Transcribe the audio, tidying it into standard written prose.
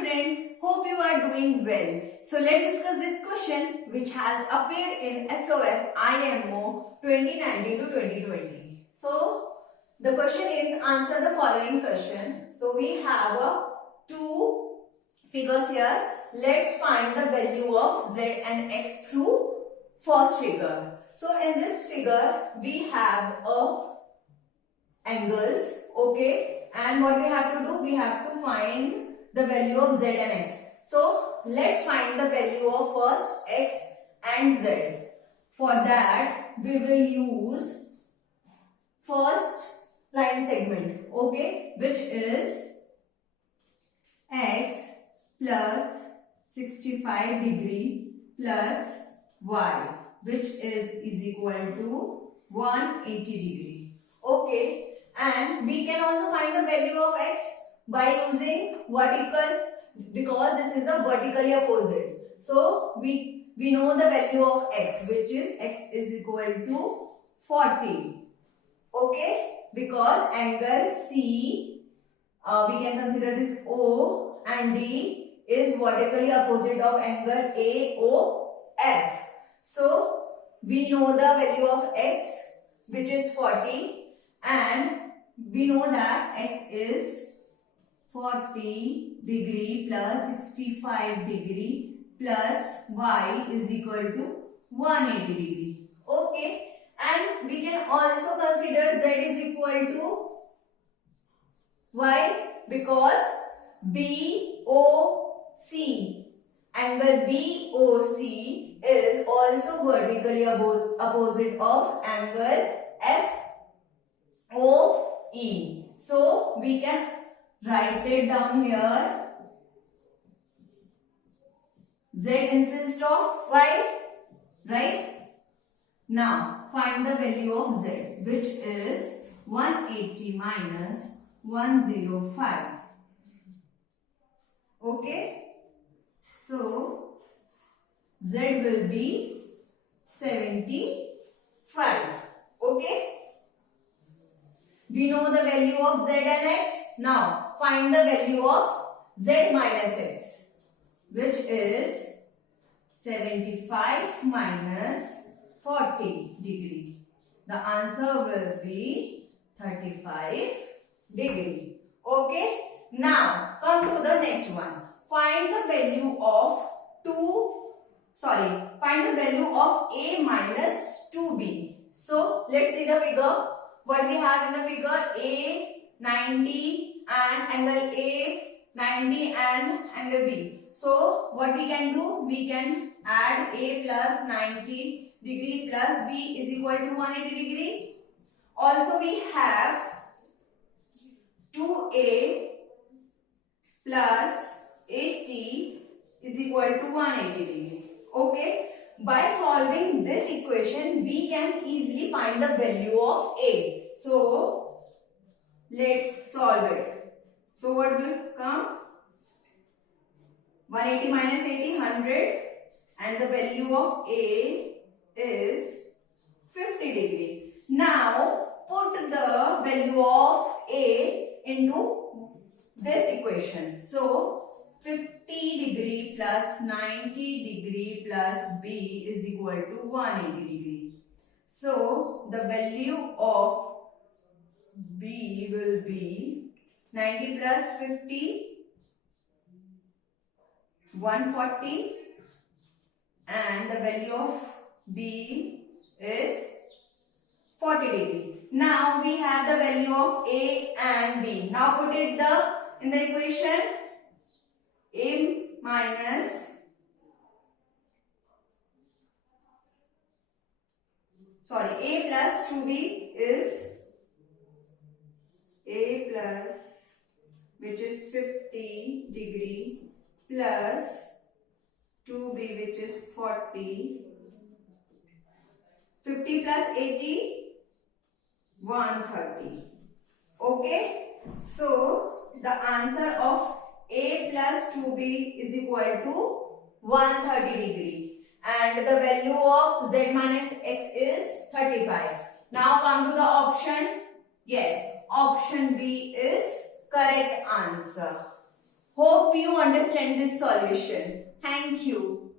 students, hope you are doing well. So let's discuss this question which has appeared in SOF IMO 2019 to 2020. So the question is, answer the following question. So we have two figures here. Let's find the value of Z and X through first figure. So in this figure we have angles, okay, and what we have to do, we have to find the value of Z and X. So let's find the value of first X and Z. For that we will use first line segment, okay, which is X plus 65 degree plus Y, which is equal to 180 degree, okay. And we can also find the value of X by using vertical, because this is a vertically opposite. So we know the value of X, which is X is equal to 40, okay, because angle C, we can consider this O and D is vertically opposite of angle AOF. So we know the value of X, which is 40, and we know that X is 40 degree plus 65 degree plus Y is equal to 180 degree, okay. And we can also consider Z is equal to Y, because BOC, angle BOC is also vertically opposite of angle FOE. So we can write it down here. Z instead of Y, right? Now find the value of Z, which is 180 minus 105. Okay, so Z will be 75. Okay, we know the value of Z and X. Now find the value of Z minus X, which is 75 minus 40 degree. The answer will be 35 degree. Okay. Now come to the next one. Find the value of find the value of A minus 2B. So let's see the figure. What we have in the figure, A 90 and angle A 90 and angle B. So what we can do, we can add A plus 90 degree plus B is equal to 180 degree. Also we have 2A plus 80 is equal to 180 degree. Okay. By solving this equation, we can easily find the value of A. So let's solve it. So what will come? 180 minus 80, 100, and the value of A is 50 degree. Now put the value of A into this equation. So 50 degree plus 90 degree plus B is equal to 180 degree. So the value of B will be 90 plus 50, 140, and the value of B is 40 degree. Now we have the value of A and B. Now put it in the equation. A plus 2B is A plus, which is 50 degree, plus 2B, which is 40. 50 plus 80, 130. Okay. So the answer of A plus 2B is equal to 130 degree, and the value of Z minus X is 35. Now come to the option. Yes, option B is correct answer. Hope you understand this solution. Thank you.